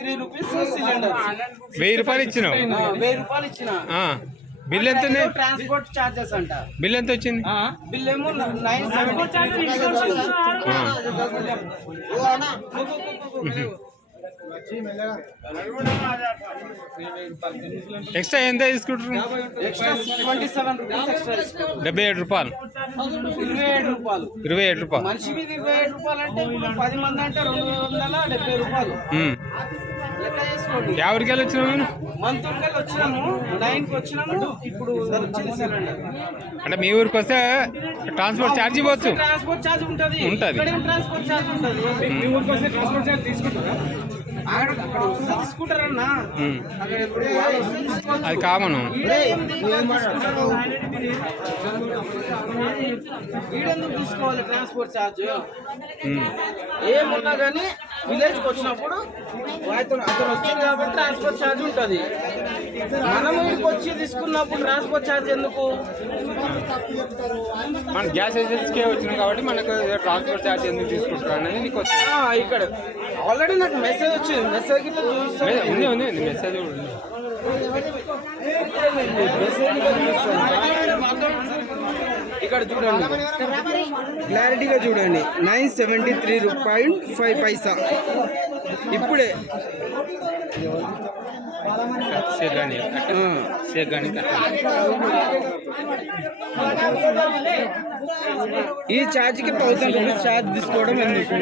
73 rupees cylinder. 1000 రూపాయలు ఇచ్చినావు. 1000 రూపాయలు ఇచ్చిన. బిల్ ఎంత ఉంది? ట్రాన్స్పోర్ట్ చార్జెస్ అంట. బిల్ ఎంత వచ్చింది? బిల్ ఏమో 973. ఎక్స్ట్రా ఎంత తీసుకుంటారు? Extra 27 rupees extra. 77 రూపాయలు. 27 రూపాయలు. 27 రూపాయలు. మనిషి మీద 27 రూపాయలు అంటే 10 మంది అంటే 270 రూపాయలు లెక్క చేసుకోండి. ఎవరికి వెళ్ళి వచ్చినావు? మంతూరుకి వెళ్ళి వచ్చినాము. 9కి వచ్చినాము. ఇప్పుడు వచ్చింది సిలిండర్. అంటే మీ ఊరికి వస్తే ట్రాన్స్పోర్ట్ ఛార్జ్ ఇవ్వచ్చు. ట్రాన్స్పోర్ట్ ఛార్జ్ ఉంటుంది. ట్రాన్స్పోర్ట్ ఛార్జ్ ఉంటుంది. మీ ఊరికి వస్తే ట్రాన్స్పోర్ట్ ఛార్జ్ తీసుకుంటారా? తీసుకుంటారన్నా. అది కామన్. వీడెందుకు తీసుకోవాలి ట్రాన్స్పోర్ట్ ఛార్జ్? ఏమున్నా కానీ విలేజ్కి వచ్చినప్పుడు అతను వచ్చింది కాబట్టి ట్రాన్స్పోర్ట్ ఛార్జ్ ఉంటుంది. మనం వీడికి వచ్చి తీసుకున్నప్పుడు ట్రాన్స్పోర్ట్ ఛార్జ్ ఎందుకు? మన గ్యాస్ ఏజెన్సీకే వచ్చినాం కాబట్టి మనకు ట్రాన్స్పోర్ట్ ఛార్జ్ ఎందుకు తీసుకుంటారు అనేది నీకు వచ్చింది. ఇక్కడ ఆల్రెడీ నాకు మెసేజ్ వచ్చింది. మెసేజ్ గిట్లా ఉంది మెసేజ్ ఇక్కడ చూడండి, క్లారిటీగా చూడండి. 973.5 పైసా ఇప్పుడే. ఈ ఛార్జ్కి 1000 రూపీస్ ఛార్జ్ తీసుకోవడం ఎందుకు?